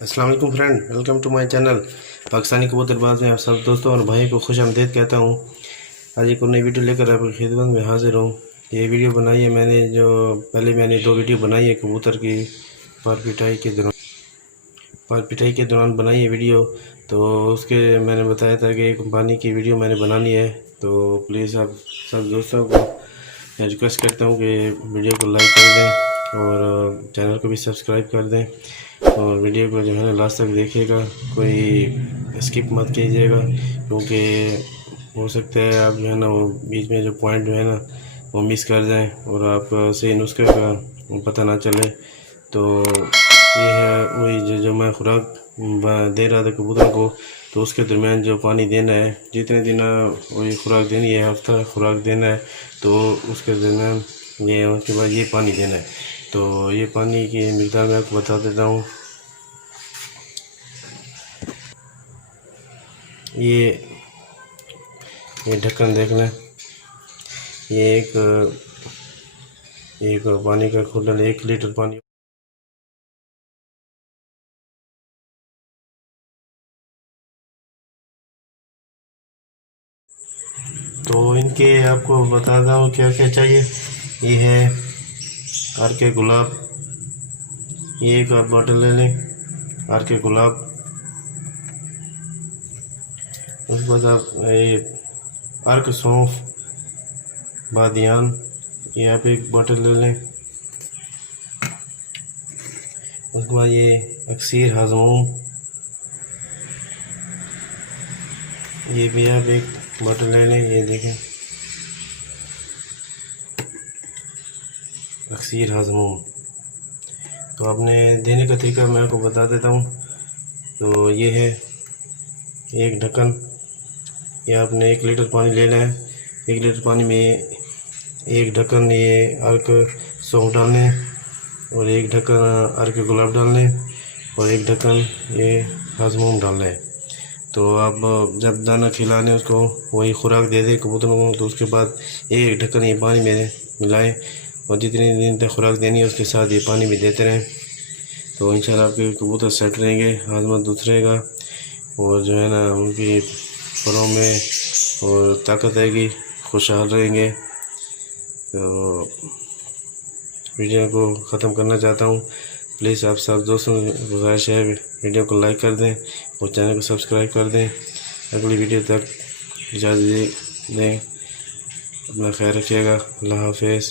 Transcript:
अस्सलाम वालेकुम friend, welcome to my channel Pakistani Kabutarbaz में आप सब दोस्तों और भाई को खुश आमदीद कहता हूँ। आज एक नई वीडियो लेकर आपकी खिदमत में हाजिर हूँ। ये वीडियो बनाई है मैंने मैंने दो वीडियो बनाई है कबूतर की पर पिटाई के दौरान बनाई है वीडियो। तो उसके मैंने बताया था कि एक पानी की वीडियो मैंने बनानी है, तो प्लीज़ आप सब दोस्तों को मैं रिक्वेस्ट करता हूँ कि वीडियो को लाइक कर दें और चैनल को भी सब्सक्राइब कर दें और वीडियो को जो है ना लास्ट तक देखिएगा, कोई स्किप मत कीजिएगा, क्योंकि हो सकता है आप जो है ना वो बीच में जो पॉइंट जो है ना वो मिस कर जाएं और आप सही नुस्खे का पता ना चले। तो ये है वही जो मैं खुराक दे रहा था कबूतर को, तो उसके दरमियान जो पानी देना है, जितने दिन वही खुराक देनी है, हफ्ता खुराक देना है, तो उसके दरमियान ये उसके बाद ये पानी देना है। तो ये पानी की मिक़दार मैं आपको बता देता हूँ। ये ढक्कन देख लें, ये एक पानी का खुला 1 लीटर पानी। तो इनके आपको बताता हूँ क्या क्या चाहिए। ये है आर के गुलाब, ये एक आप बॉटल ले लें आर के गुलाब। उसके बाद आप ये अर्क सौंफ बादियान, ये आप एक बॉटल ले लें। उसके बाद ये अक्सीर हाजमूम, ये भी आप एक बॉटल ले लें। ये देखें अक्सीर हाजमूम। तो आपने देने का तरीका मैं आपको बता देता हूँ। तो ये है एक ढक्कन, ये आपने 1 लीटर पानी लेना है। 1 लीटर पानी में एक ढक्कन ये अर्क सौंफ डालने और एक ढक्कन अर्क गुलाब डालने और एक ढक्कन ये हाजमूम डालना है। तो आप जब दाना खिलाने उसको वही खुराक दे दें कबूतरों को, तो उसके बाद एक ढक्कन ये पानी में मिलाएं और जितने दिन तक खुराक देनी है उसके साथ ये पानी भी देते रहें। तो इंशाल्लाह आपके कबूतर सेट रहेंगे, हाजमा दुरुस्त रहेगा और जो है ना उनकी फरों में और ताकत आएगी, खुशहाल रहेंगे। तो वीडियो को ख़त्म करना चाहता हूँ। प्लीज़ आप सब दोस्तों को गुजारिश है वीडियो को लाइक कर दें और चैनल को सब्सक्राइब कर दें। अगली वीडियो तक इजाज़त दें। अपना ख्याल रखिएगा। अल्लाह हाफ़िज़।